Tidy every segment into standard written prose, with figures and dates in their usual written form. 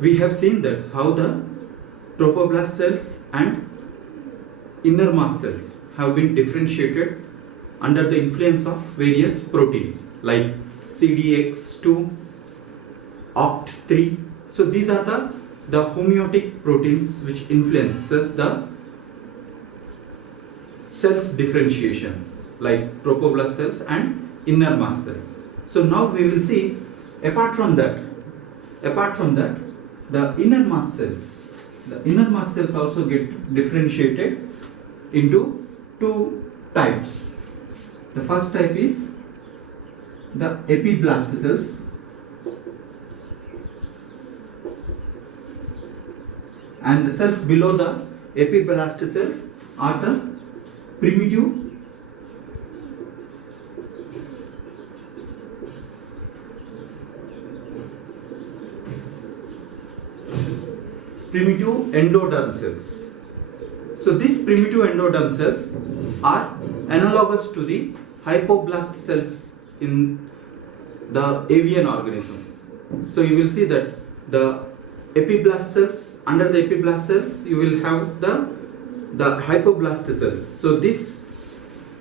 we have seen that how the trophoblast cells and inner mass cells have been differentiated under the influence of various proteins like CDX2, OCT3. So these are the homeotic proteins which influences the cells differentiation like trophoblast cells and inner mass cells. So now we will see apart from that the inner mass cells also get differentiated into two types. The first type is the epiblast cells, and the cells below the epiblast cells are the primitive endoderm cells. So these primitive endoderm cells are analogous to the hypoblast cells in the avian organism. So you will see that the epiblast cells, under the epiblast cells you will have the hypoblast cells. So these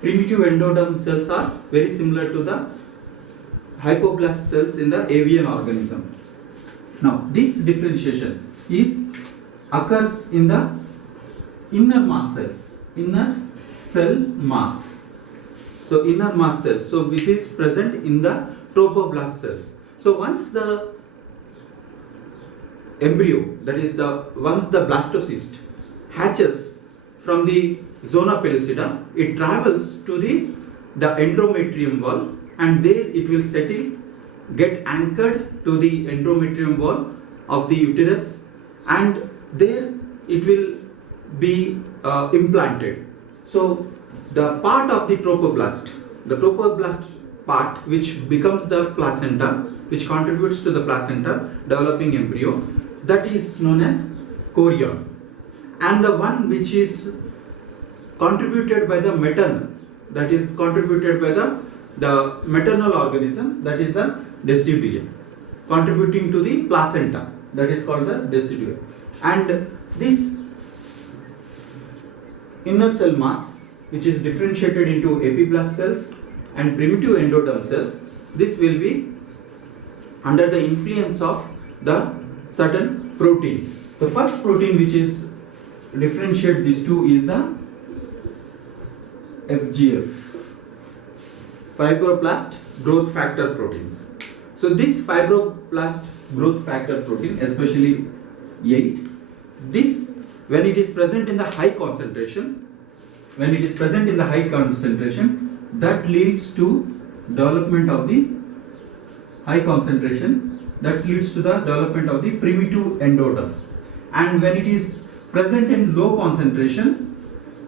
primitive endoderm cells are very similar to the hypoblast cells in the avian organism. Now this differentiation occurs in the inner mass cells, inner cell mass. So inner mass cells, so which is present in the trophoblast cells. So once the embryo, that is once the blastocyst hatches from the zona pellucida, it travels to the endometrium wall, and there it will settle, get anchored to the endometrium wall of the uterus, and there it will be implanted. So the part of the trophoblast part which becomes the placenta, which contributes to the placenta developing embryo, that is known as chorion, and the one which is contributed by the maternal, that is contributed by the maternal organism, that is the deciduum, contributing to the placenta, that is called the deciduum. And this inner cell mass, which is differentiated into epiblast cells and primitive endoderm cells, this will be under the influence of the certain proteins. The first protein which is differentiate these two is the FGF, fibroblast growth factor proteins. So this fibroblast growth factor protein, especially 8, this when it is present in the high concentration, that leads to development of the high concentration, that leads to the development of the primitive endoderm. And when it is present in low concentration,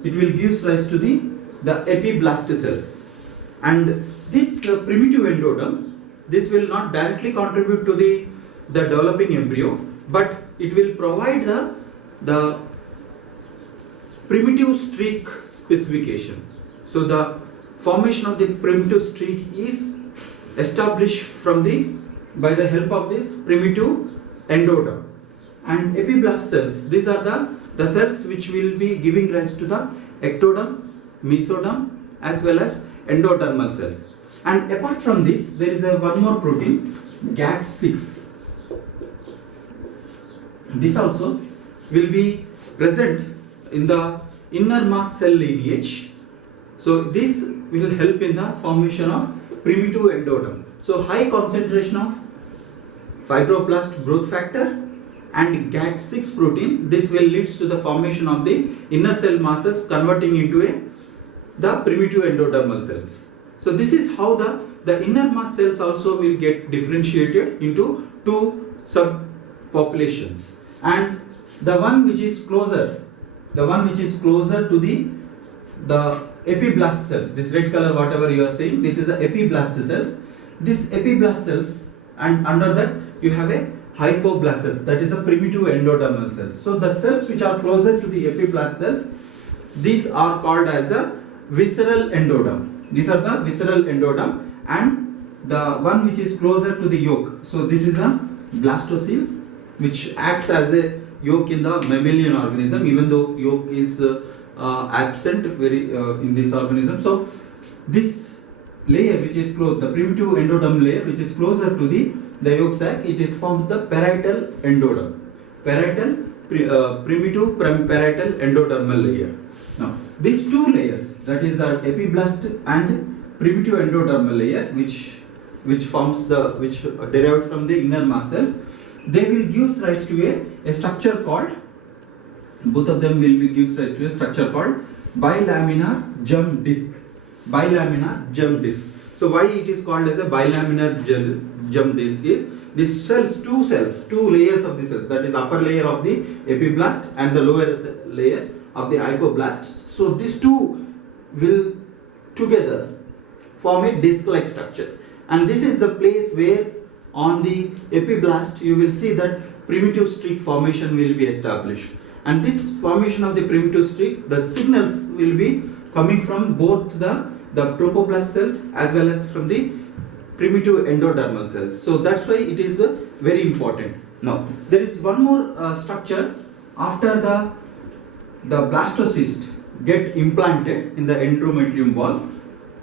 it will give rise to the epiblast cells. And this primitive endoderm, this will not directly contribute to the developing embryo, but it will provide the primitive streak specification. So the formation of the primitive streak is established by the help of this primitive endoderm. And epiblast cells, these are the cells which will be giving rise to the ectoderm, mesoderm, as well as endodermal cells. And apart from this, there is one more protein, GAT6. This also will be present in the inner mass cell lineage. So this will help in the formation of primitive endoderm. So high concentration of fibroblast growth factor and GAT6 protein, this will lead to the formation of the inner cell masses converting into the primitive endodermal cells. So this is how the inner mass cells also will get differentiated into two subpopulations. And the one which is closer to the epiblast cells, this red color whatever you are saying, this is the epiblast cells. This epiblast cells, and under that you have a hypoblast cells, that is a primitive endodermal cells. So the cells which are closer to the epiblast cells, these are called as the visceral endoderm. These are the visceral endoderm, and the one which is closer to the yolk, so this is a blastocele, which acts as a yolk in the mammalian organism, even though yolk is absent very in this organism. So this layer which is close, the primitive endodermal layer which is closer to the yolk sac, it is forms the parietal endoderm. Primitive parietal endodermal layer. Now these two layers, that is the epiblast and primitive endodermal layer, which forms which derived from the inner mast cells, they will give rise to a structure called, both of them will be gives rise to a structure called bilaminar germ disc. Bilaminar germ disc. So why it is called as a bilaminar germ disc is these cells, two layers of the cells, that is upper layer of the epiblast and the lower layer of the hypoblast. So these two will together form a disc-like structure, and this is the place where on the epiblast you will see that primitive streak formation will be established. And this formation of the primitive streak, the signals will be coming from both the trophoblast cells as well as from the primitive endodermal cells. So that's why it is very important. Now there is one more structure after the blastocyst get implanted in the endometrium wall.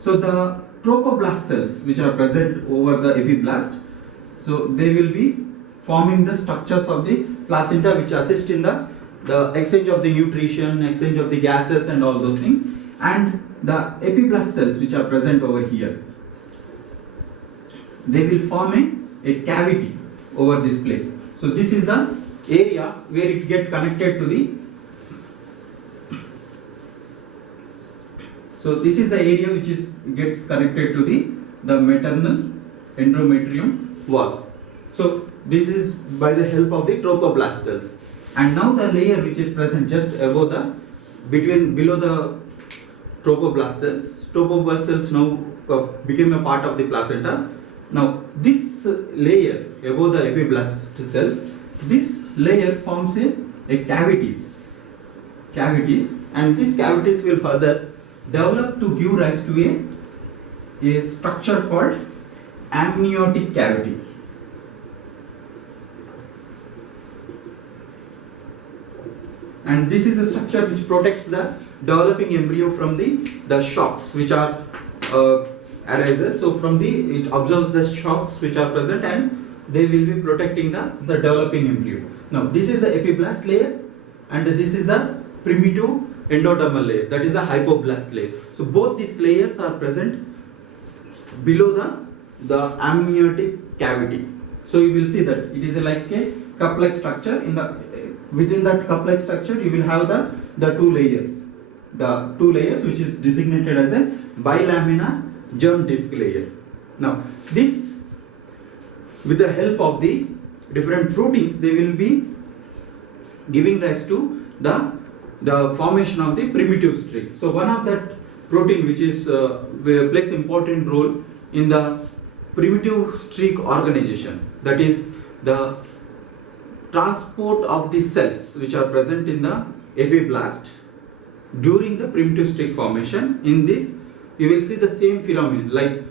So the trophoblast cells which are present over the epiblast, so they will be forming the structures of the placenta which assist in the exchange of the nutrition, exchange of the gases and all those things. And the epiblast cells which are present over here, they will form a cavity over this place. So this is the area where it get connected to the, so this is the area which gets connected to the maternal endometrium wall. So this is by the help of the trophoblast cells. And now the layer which is present just above below the trophoblast cells now became a part of the placenta. Now this layer above the epiblast cells, this layer forms a cavities, and these cavities will further develop to give rise to a structure called amniotic cavity. And this is a structure which protects the developing embryo from the shocks which are arises. So from it observes the shocks which are present and they will be protecting the developing embryo. Now this is the epiblast layer and this is the primitive endodermal layer, that is the hypoblast layer. So both these layers are present below the amniotic cavity. So you will see that it is like a cup-like structure. Within that cup-like structure you will have the two layers which is designated as a bilaminar germ disc layer. Now this, with the help of the different proteins, they will be giving rise to the formation of the primitive streak. So one of that protein which is plays important role in the primitive streak organization, that is the transport of the cells which are present in the epiblast during the primitive streak formation. In this you will see the same phenomenon, like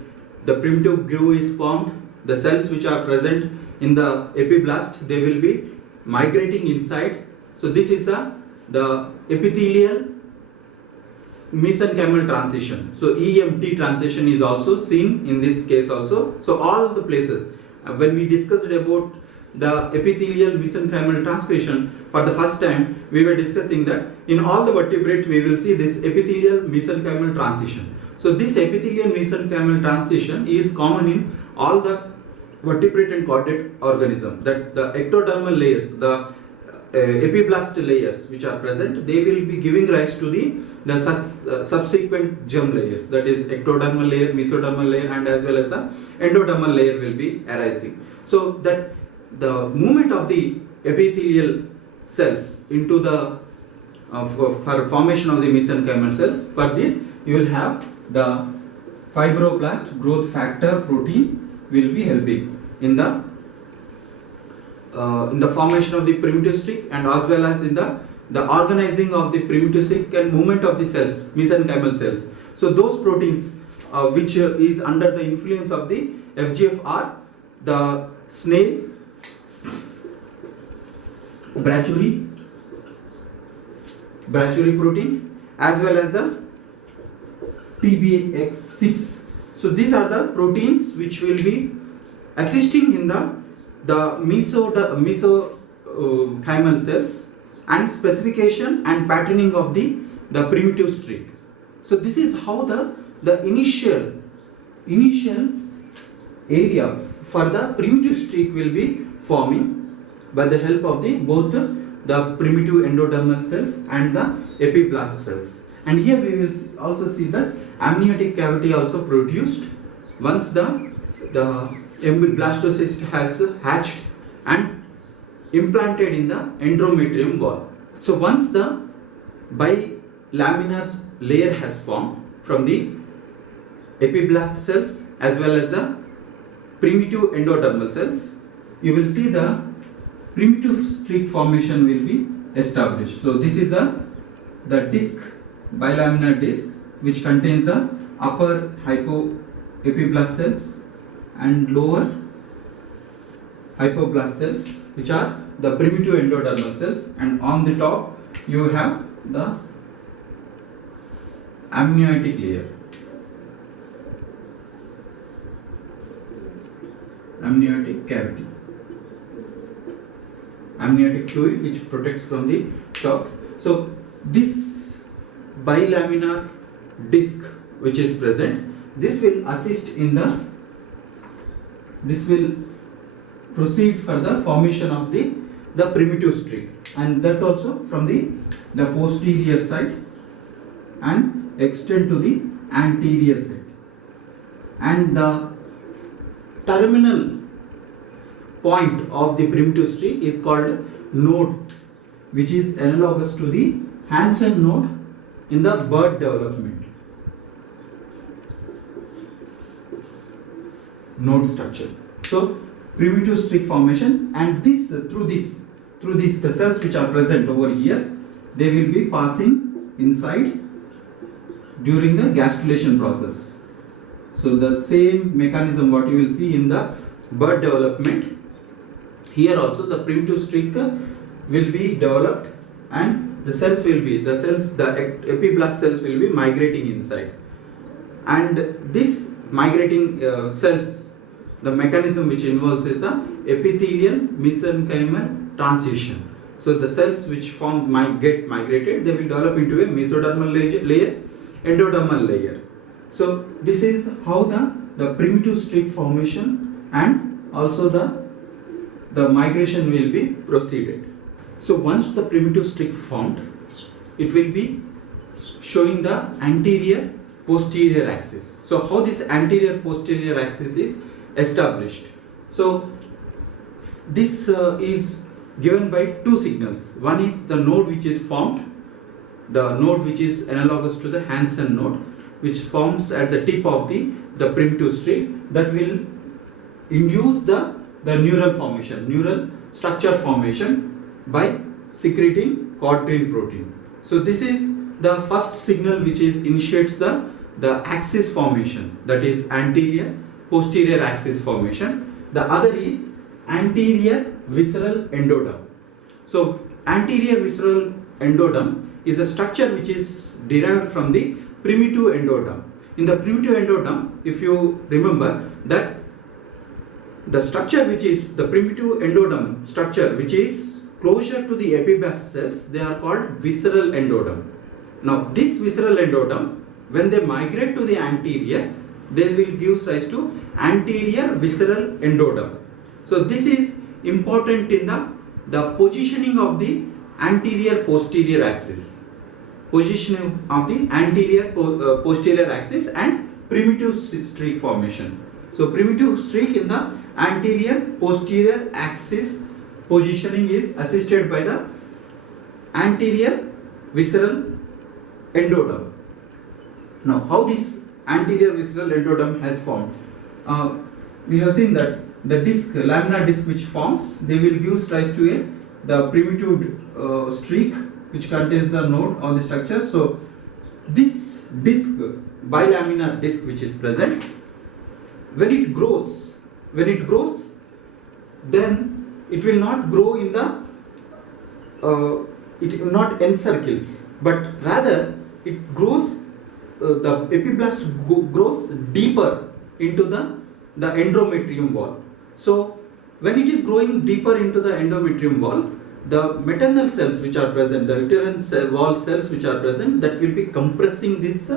the primitive groove is formed, the cells which are present in the epiblast, they will be migrating inside. So this is the epithelial mesenchymal transition. So EMT transition is also seen in this case also. So all the places, when we discussed about the epithelial mesenchymal transition for the first time, we were discussing that in all the vertebrates we will see this epithelial mesenchymal transition. So this epithelial mesenchymal transition is common in all the vertebrate and chordate organism, that the ectodermal layers, the epiblast layers which are present, they will be giving rise to the subsequent germ layers, that is ectodermal layer, mesodermal layer, and as well as the endodermal layer will be arising. So that the movement of the epithelial cells into the for formation of the mesenchymal cells, for this you will have the fibroblast growth factor protein will be helping in the formation of the primitive streak, and as well as in the organizing of the primitive streak and movement of the cells, mesenchymal cells. So those proteins which is under the influence of the FGF are the snail brachyury protein, as well as the TBX6. So these are the proteins which will be assisting in the mesenchymal cells and specification and patterning of the primitive streak. So this is how the initial area for the primitive streak will be forming by the help of both the primitive endodermal cells and the epiblast cells. And here we will also see that amniotic cavity also produced once the blastocyst has hatched and implanted in the endometrium wall. So once the bilaminar layer has formed from the epiblast cells as well as the primitive endodermal cells, you will see the primitive streak formation will be established. So this is the disc, bilaminar disc, which contains the upper hypoepiblast cells and lower hypoblast cells, which are the primitive endodermal cells, and on the top you have the amniotic layer, amniotic cavity, amniotic fluid which protects from the shocks. So this bilaminar disc which is present, this will assist in this will proceed for the formation of the primitive streak, and that also from the posterior side and extend to the anterior side. And the terminal point of the primitive streak is called node, which is analogous to the Hansen node in the bird development. Node structure. So primitive streak formation, and this through this the cells which are present over here, they will be passing inside during the gastrulation process. So the same mechanism what you will see in the bird development, here also the primitive streak will be developed, and the epiblast cells will be migrating inside, and this migrating cells, the mechanism which involves is the epithelial mesenchymal transition. So the cells which get migrated, they will develop into a mesodermal layer, endodermal layer. So this is how the primitive streak formation and also the migration will be proceeded. So once the primitive streak formed, it will be showing the anterior posterior axis. So how this anterior posterior axis is established? So this is given by two signals. One is the node which is formed, the node which is analogous to the Hansen node, which forms at the tip of the primitive streak, that will induce the neural formation, neural structure formation by secreting cordrin protein. So this is the first signal which initiates the axis formation, that is anterior posterior axis formation. The other is anterior visceral endoderm. So anterior visceral endoderm is a structure which is derived from the primitive endoderm. In the primitive endoderm, if you remember that the structure which is the primitive endoderm structure which is closer to the epiblast cells, they are called visceral endoderm. Now this visceral endoderm, when they migrate to the anterior, they will give rise to anterior visceral endoderm. So this is important in the positioning of the anterior posterior axis, positioning of the anterior posterior axis and primitive streak formation. So primitive streak in the anterior posterior axis positioning is assisted by the anterior visceral endoderm. Now how this anterior visceral endoderm has formed? We have seen that the disc, laminar disc which forms, they will give rise to the primitive streak which contains the node on the structure. So this disc, bilaminar disc which is present, when it grows, then it will not grow in the it not encircles, but rather it grows. The epiblast grows deeper into the endometrium wall. So when it is growing deeper into the endometrium wall, the maternal cells which are present, the uterine wall cells which are present, that will be compressing this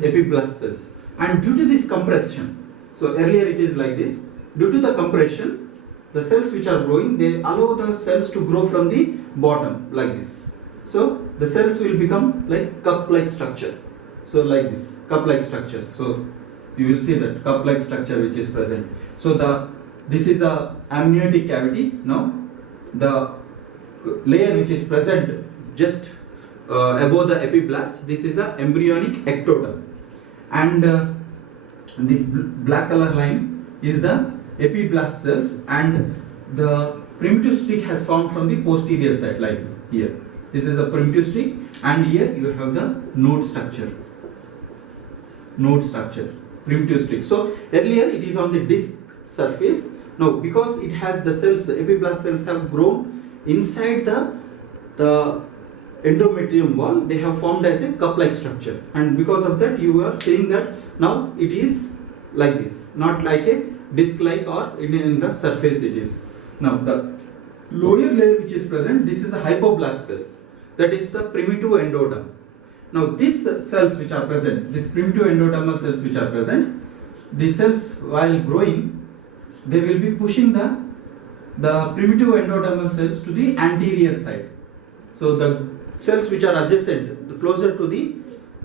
epiblast cells. And due to this compression, so earlier it is like this, due to the compression, the cells which are growing, they allow the cells to grow from the bottom like this. So the cells will become like cup-like structure. So like this, cup-like structure. So you will see that cup-like structure which is present. So this is a amniotic cavity. Now the layer which is present just above the epiblast, this is a embryonic ectoderm, and this black color line is the epiblast cells, and the primitive streak has formed from the posterior side like this. Here this is a primitive streak, and here you have the node structure, primitive streak. So earlier it is on the disc surface. Now because it has the cells, epiblast cells have grown inside the endometrium wall, they have formed as a cup-like structure, and because of that you are saying that now it is like this, not like a disc-like, or in the surface it is. Now the lower layer which is present, this is the hypoblast cells, that is the primitive endoderm. Now these cells which are present, these primitive endodermal cells which are present, these cells while growing, they will be pushing the primitive endodermal cells to the anterior side. So the cells which are adjacent, closer to the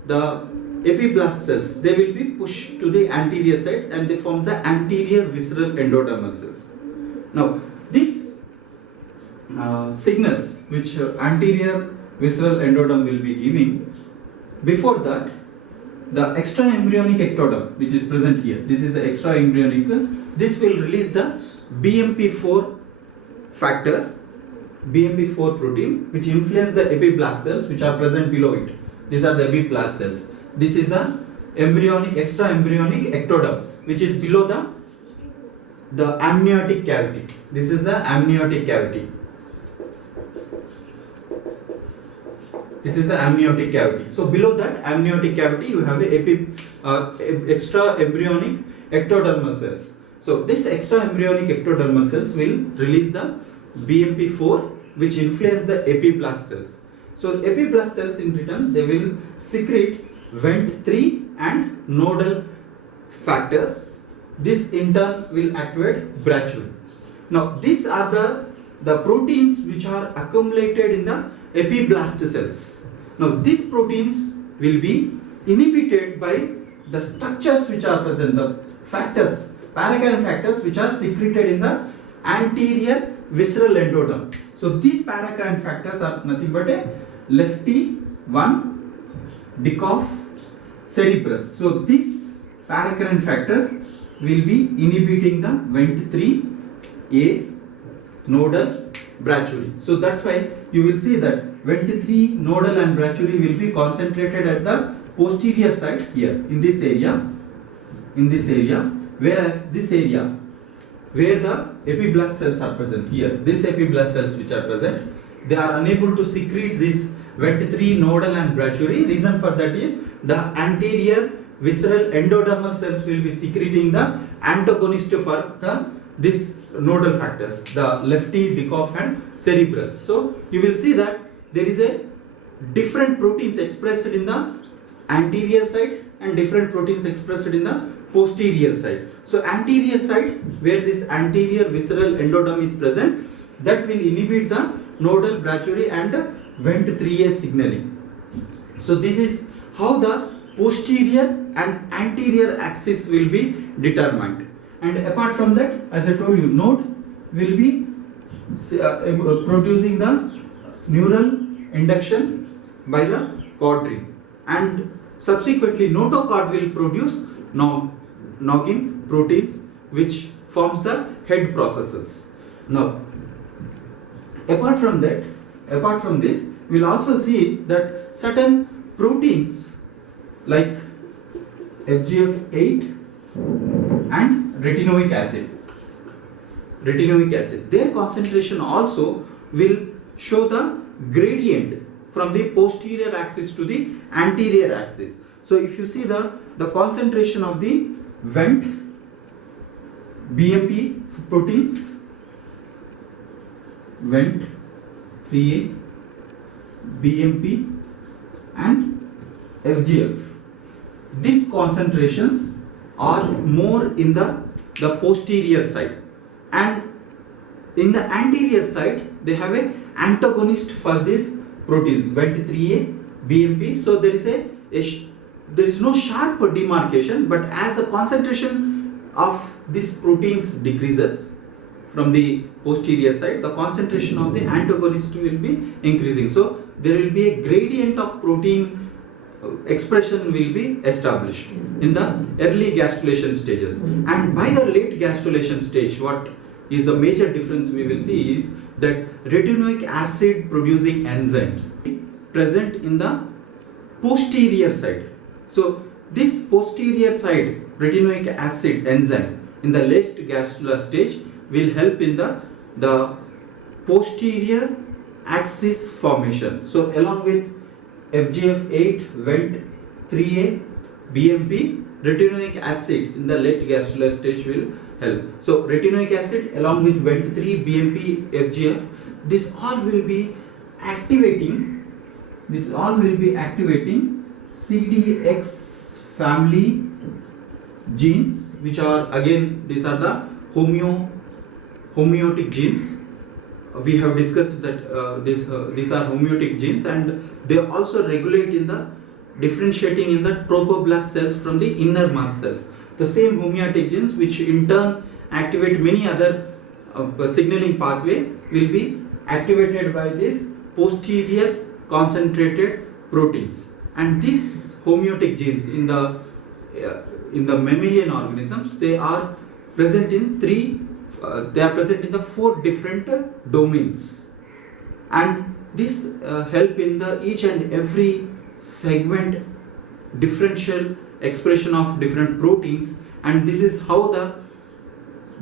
epiblast cells, they will be pushed to the anterior side, and they form the anterior visceral endodermal cells. Now these signals which anterior visceral endoderm will be giving, before that the extra embryonic ectoderm which is present here, this is the extra embryonic, this will release the BMP4 factor, BMP4 protein, which influence the epiblast cells which are present below it. These are the epiblast cells. This is the extra embryonic ectoderm which is below the amniotic cavity. This is the amniotic cavity. This is the amniotic cavity. So below that amniotic cavity you have the extra embryonic ectodermal cells. So this extra embryonic ectodermal cells will release the BMP4 which influence the epiblast cells. So epiblast cells in return, they will secrete Wnt3 and nodal factors. This in turn will activate brachyury. Now these are the proteins which are accumulated in the epiblast cells. Now these proteins will be inhibited by the structures which are present, the factors, paracrine factors which are secreted in the anterior visceral endoderm. So these paracrine factors are nothing but a lefty 1, Dickoff, cerebrus. So these paracrine factors will be inhibiting the Wnt3A nodal brachyury. So that's why you will see that Wnt3 nodal and brachyury will be concentrated at the posterior side here in this area, whereas this area where the epiblast cells are present here, these epiblast cells which are present, they are unable to secrete this Wnt3 nodal and brachyury. Reason for that is the anterior visceral endodermal cells will be secreting the antagonist for this nodal factors, the lefty, Dickoff and cerebrus. So you will see that there is a different proteins expressed in the anterior side and different proteins expressed in the posterior side. So anterior side, where this anterior visceral endoderm is present, that will inhibit the nodal brachyury and Wnt3A signaling. So this is how the posterior and anterior axis will be determined. And apart from that, as I told you, node will be producing the neural induction by the cord ring, and subsequently notochord will produce noggin proteins which forms the head processes. Now apart from this, we will also see that certain proteins like FGF8 and retinoic acid, retinoic acid, their concentration also will show the gradient from the posterior axis to the anterior axis. So if you see the concentration of the Wnt BMP proteins, Wnt 3A, BMP and FGF, these concentrations are more in the posterior side, and in the anterior side they have a antagonist for these proteins Wnt 3A, BMP. So there is no sharp demarcation, but as the concentration of these proteins decreases from the posterior side, the concentration of the antagonist will be increasing. So there will be a gradient of protein expression will be established in the early gastrulation stages. And by the late gastrulation stage, what is the major difference we will see is that retinoic acid producing enzymes present in the posterior side. So this posterior side retinoic acid enzyme in the late gastrular stage will help in the posterior axis formation. So along with FGF8, Wnt 3A, BMP, retinoic acid in the late gastrular stage will help. So retinoic acid along with Wnt 3, BMP, FGF, this all will be activating CDX family genes, which are again, these are the homeotic genes. We have discussed that these are homeotic genes, and they also regulate in the differentiating in the trophoblast cells from the inner mass cells. The same homeotic genes, which in turn activate many other signaling pathway, will be activated by this posterior concentrated proteins. And these homeotic genes in the mammalian organisms, they are present in the 4 different domains, and this help in the each and every segment differential expression of different proteins. And this is how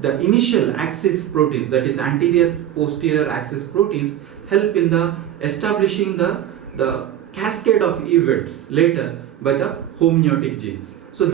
the initial axis proteins, that is anterior posterior axis proteins, help in the establishing the cascade of events later by the homeotic genes.